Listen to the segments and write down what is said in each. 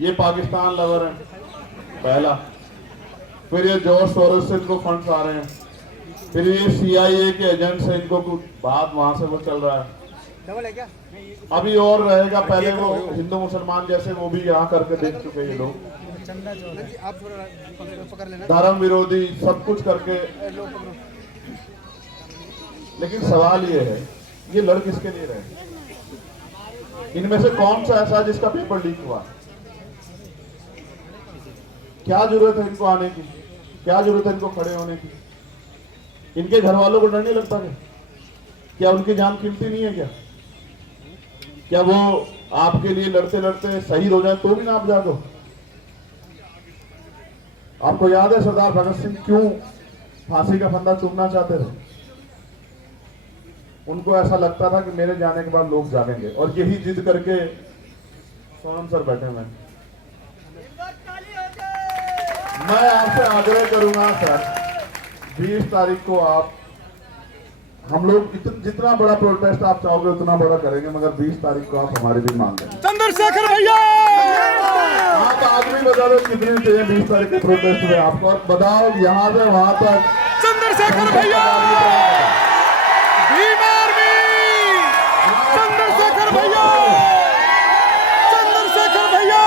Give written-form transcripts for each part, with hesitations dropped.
ये पाकिस्तान लवर है पहला, फिर ये जॉर्ज सोरोस से इनको फंड्स आ रहे हैं, फिर ये CIA के एजेंट से इनको कुछ बात वहां से वो चल रहा है। अभी और रहेगा, पहले वो हिंदू मुसलमान जैसे वो भी यहाँ करके देख चुके ये लोग, धर्म विरोधी सब कुछ करके। लेकिन सवाल ये है, ये लड़ किसके लिए रहे? इनमें से कौन सा ऐसा जिसका पेपर लीक हुआ? क्या जरूरत है इनको आने की? क्या जरूरत है इनको खड़े होने की? इनके घर वालों को डर नहीं लगता क्या उनकी जान कीमती नहीं है क्या? क्या वो आपके लिए लड़ते लड़ते शहीद हो जाए तो भी ना आप जागो? आपको याद है सरदार भगत सिंह क्यों फांसी का फंदा चूमना चाहते थे? उनको ऐसा लगता था कि मेरे जाने के बाद लोग जागेंगे, और यही जिद करके सोनम सर बैठे हुए। मैं आपसे आग्रह करूंगा सर, 20 तारीख को आप, हम लोग जितना बड़ा प्रोटेस्ट आप चाहोगे उतना बड़ा करेंगे, मगर 20 तारीख को आप हमारी भी मांग लेंगे। चंद्रशेखर भैया आप आदमी बता दो कितने चाहिए 20 तारीख के प्रोटेस्ट में आपको, और बताओ यहाँ से वहां तक। चंद्रशेखर भैया, भीम आर्मी, चंद्रशेखर भैया, चंद्रशेखर भैया,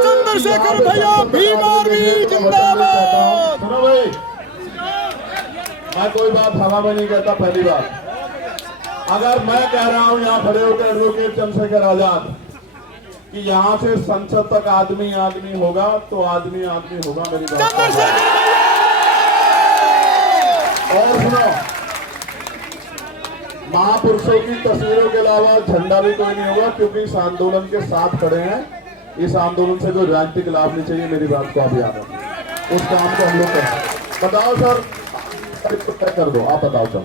चंद्रशेखर भैया, भीम आर्मी जिंदाबाद। सुनो भाई, मैं कोई बात हवा में नहीं कहता। पहली बात, अगर मैं कह रहा हूं यहाँ खड़े होकर एडवोकेट चंद्रशेखर आजाद कि यहाँ से संसद तक आदमी आदमी होगा, तो आदमी आदमी होगा। मेरी बात और सुनो, महापुरुषों की तस्वीरों के अलावा झंडा भी कोई नहीं होगा, क्योंकि इस आंदोलन के साथ खड़े हैं। इस आंदोलन से कोई राजनीतिक लाभ नहीं चाहिए, मेरी बात को आप याद रखें। उस काम को हम लोग करें। बताओ सर, तय कर दो, आप बताओ सर,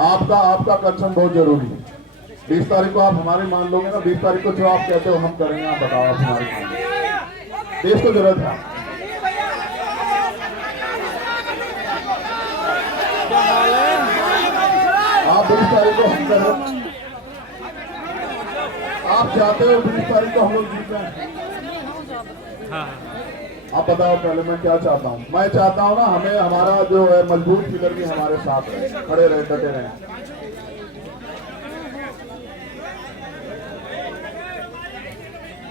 आपका कंसर्न बहुत जरूरी है। 20 तारीख को आप हमारी मान लोगे ना? 20 तारीख को जो आप कहते हो हम करेंगे। आप बताओ, आप हमारी मान लो, देश को जरूरत है। आप 20 तारीख को हम करें, आप चाहते हो 20 तारीख को हम लोग जीत जाए? आप बताओ पहले मैं क्या चाहता हूँ? मैं चाहता हूँ ना, हमें हमारा जो है मजबूत फिगर भी हमारे साथ रहे, खड़े रहे, डटे रहे।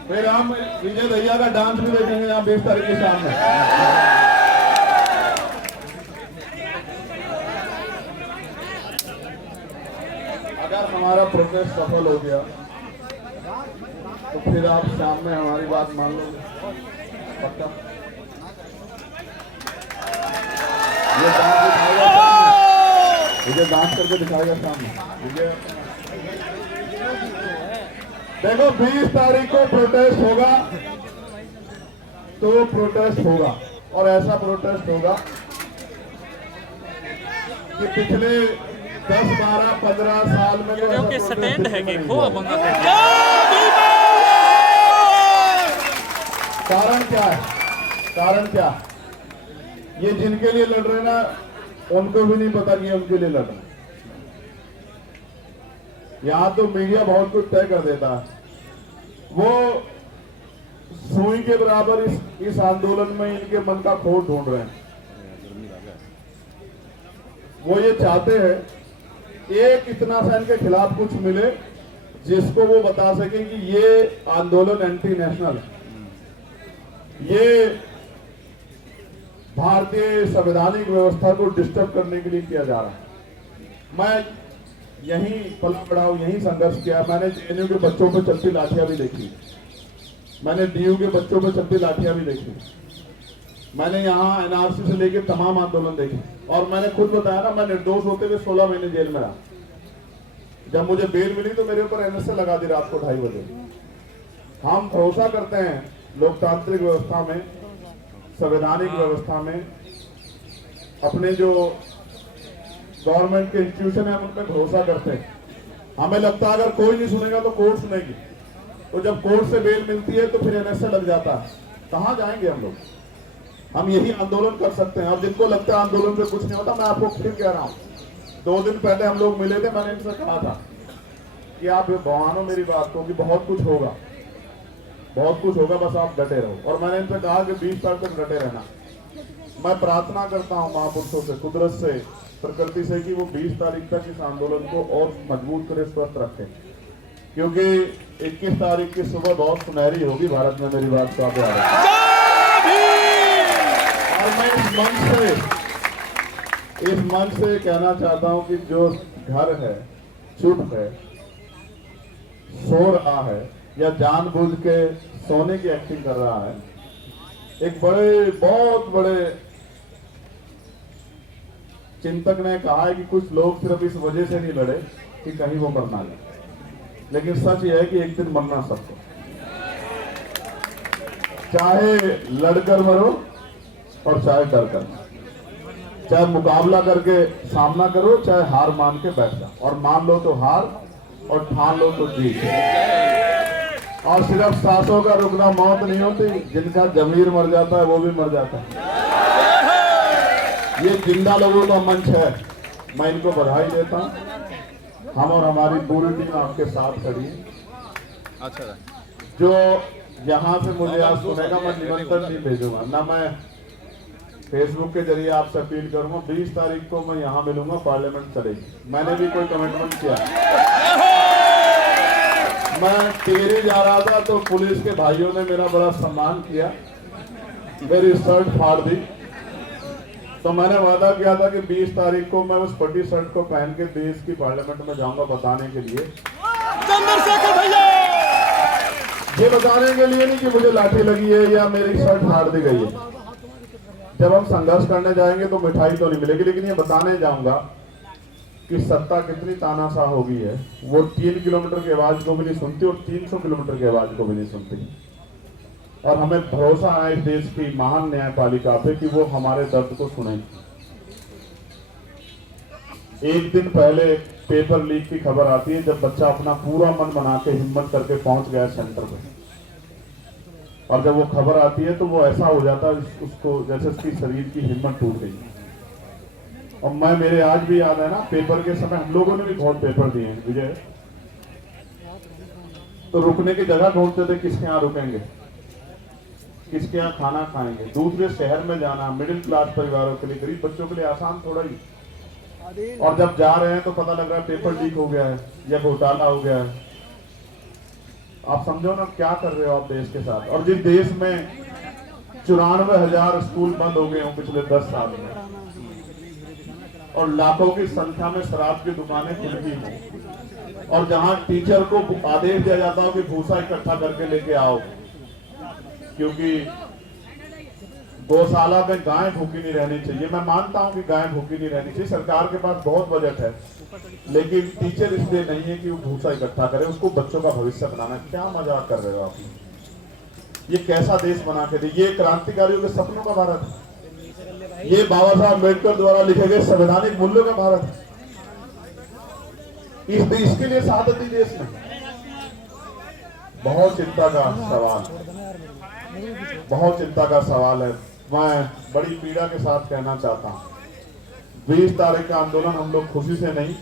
फिर हम विजय भैया का डांस भी देखेंगे यहाँ 20 तारीख के सामने। अगर हमारा प्रोसेस सफल हो गया तो फिर आप शाम में हमारी बात मान लोगे? पक्का? ये डांस दिखाएगा, मुझे डांस करके दिखाएगा सामने। देखो 20 तारीख को प्रोटेस्ट होगा तो प्रोटेस्ट होगा, और ऐसा प्रोटेस्ट होगा कि पिछले 10, 12, 15 साल में क्योंकि स्टैंड है कि खो बंगा के कारण क्या है? कारण क्या? ये जिनके लिए लड़ रहे ना, उनको भी नहीं पता कि उनके लिए लड़ रहे। यहाँ तो मीडिया बहुत कुछ तय कर देता है। वो सुई के बराबर इस आंदोलन में इनके मन का खोट ढूंढ रहे हैं। वो ये चाहते हैं एक इतना सा इनके खिलाफ कुछ मिले जिसको वो बता सके कि ये आंदोलन एंटी नेशनल है, ये भारतीय संवैधानिक व्यवस्था को डिस्टर्ब करने के लिए किया जा रहा है। मैं यहीं पला बड़ा हूं, यहीं संघर्ष किया। मैंने JNU के बच्चों पर चलती लाठियां भी देखी, मैंने DU के बच्चों पर चलती लाठियां भी देखी, मैंने यहाँ NRC से लेकर तमाम आंदोलन देखे, और मैंने खुद बताया ना, मैं निर्दोष होते हुए 16 महीने जेल में रहा। जब मुझे बेल मिली तो मेरे ऊपर NSA लगा दी रात को 2:30 बजे। हम भरोसा करते हैं लोकतांत्रिक व्यवस्था में, संवैधानिक व्यवस्था में, अपने जो गवर्नमेंट के इंस्टीट्यूशन है उन पर भरोसा करते हैं। हमें लगता है अगर कोई नहीं सुनेगा तो कोर्ट सुनेगी, तो जब कोर्ट से बेल मिलती है तो फिर NSA लग जाता है। कहाँ जाएंगे हम लोग? हम यही आंदोलन कर सकते हैं। अब जिनको लगता है आंदोलन से कुछ नहीं होता, मैं आपको फिर कह रहा हूँ, 2 दिन पहले हम लोग मिले थे, मैंने इनसे कहा था कि आप मानो मेरी बात को कि बहुत कुछ होगा। बहुत कुछ होगा, बस आप डटे रहो। और मैंने इनसे कहा कि 20 तारीख तक डटे रहना। मैं प्रार्थना करता हूँ महापुरुषों से, कुदरत से, प्रकृति से कि वो 20 तारीख तक इस आंदोलन को और मजबूत करे, स्वस्थ रखे, क्योंकि 21 तारीख की सुबह बहुत सुनहरी होगी भारत में। मेरी बात को आगे आ रही और मैं इस मंच से कहना चाहता हूं कि जो घर है, चुप है, सो रहा है या जानबूझ के सोने की एक्टिंग कर रहा है, एक बहुत बड़े चिंतक ने कहा है कि कुछ लोग सिर्फ इस वजह से नहीं लड़े कि कहीं वो मरना नहीं, लेकिन सच यह है कि एक दिन मरना सबको, चाहे लड़कर मरो और चाहे डर कर, चाहे मुकाबला करके सामना करो, चाहे हार मान के बैठ जाओ। और मान लो तो हार और ठान लो तो जीत। और सिर्फ सांसों का रुकना मौत नहीं होती, जिनका जमीर मर जाता है वो भी मर जाता है। ये जिंदा लोगों का मंच है, मैं इनको बधाई देता हूं। हम और हमारी पूरी टीम आपके साथ खड़ी है। अच्छा, जो यहाँ से मुझे आज सुनेगा, मैं निमंत्रण नहीं भेजूंगा, ना मैं फेसबुक के जरिए आपसे अपील करूंगा। 20 तारीख को मैं यहाँ मिलूंगा, पार्लियामेंट चलेगी। मैंने भी कोई कमिटमेंट किया, मैं टिहरी जा रहा था तो पुलिस के भाइयों ने मेरा बड़ा सम्मान किया, मेरी शर्ट फाड़ दी, तो मैंने वादा किया था कि 20 तारीख को मैं उस पट्टी शर्ट को पहन के देश की पार्लियामेंट में जाऊंगा बताने के लिए, चंद्रशेखर भैया, ये बताने के लिए नहीं कि मुझे लाठी लगी है या मेरी शर्ट फाड़ दी गई है। जब हम संघर्ष करने जाएंगे तो मिठाई तो नहीं मिलेगी, लेकिन ये बताने जाऊंगा कि सत्ता कितनी तानाशाह हो गई है। वो 3 किलोमीटर की आवाज को भी नहीं सुनती और 300 किलोमीटर की आवाज को भी नहीं सुनती। और हमें भरोसा है इस देश की महान न्यायपालिका पे कि वो हमारे दर्द को सुनेगी। एक दिन पहले पेपर लीक की खबर आती है, जब बच्चा अपना पूरा मन बना के हिम्मत करके पहुंच गया सेंटर पे, और जब वो खबर आती है तो वो ऐसा हो जाता है उसको जैसे उसकी शरीर की हिम्मत टूट गई। और मेरे आज भी याद है ना, पेपर के समय हम लोगों ने भी बहुत पेपर दिए हैं विजय, तो रुकने की जगह ढूंढते थे, किसके यहाँ रुकेंगे, किसके यहाँ खाना खाएंगे। दूसरे शहर में जाना मिडिल क्लास परिवारों के लिए, गरीब बच्चों के लिए आसान थोड़ा ही। और जब जा रहे हैं तो पता लग रहा है पेपर लीक हो गया है या घोटाला हो गया है। आप समझो ना क्या कर रहे हो आप देश के साथ। और जिस देश में 94,000 स्कूल बंद हो गए हों पिछले 10 साल में, और लाखों की संख्या में शराब की दुकानें खुल गई हैं, और जहां टीचर को आदेश दिया जाता हो कि भूसा इकट्ठा करके लेके आओ, क्योंकि गौशाला में गाय भूखी नहीं रहनी चाहिए। मैं मानता हूं कि गाय भूखी नहीं रहनी चाहिए, सरकार के पास बहुत बजट है, लेकिन टीचर इसलिए नहीं है कि वो भूसा इकट्ठा करे, उसको बच्चों का भविष्य बनाना। क्या मजाक कर रहे हो आप? ये कैसा देश बना के दे? ये क्रांतिकारियों के सपनों का भारत है, ये बाबा साहब अम्बेडकर द्वारा लिखे गए संवैधानिक मूल्यों का भारत है। इसके लिए शहादती देश में बहुत चिंता का सवाल, बहुत चिंता का सवाल है। मैं बड़ी पीड़ा के साथ कहना चाहता हूं, 20 तारीख का आंदोलन हम लोग खुशी से नहीं,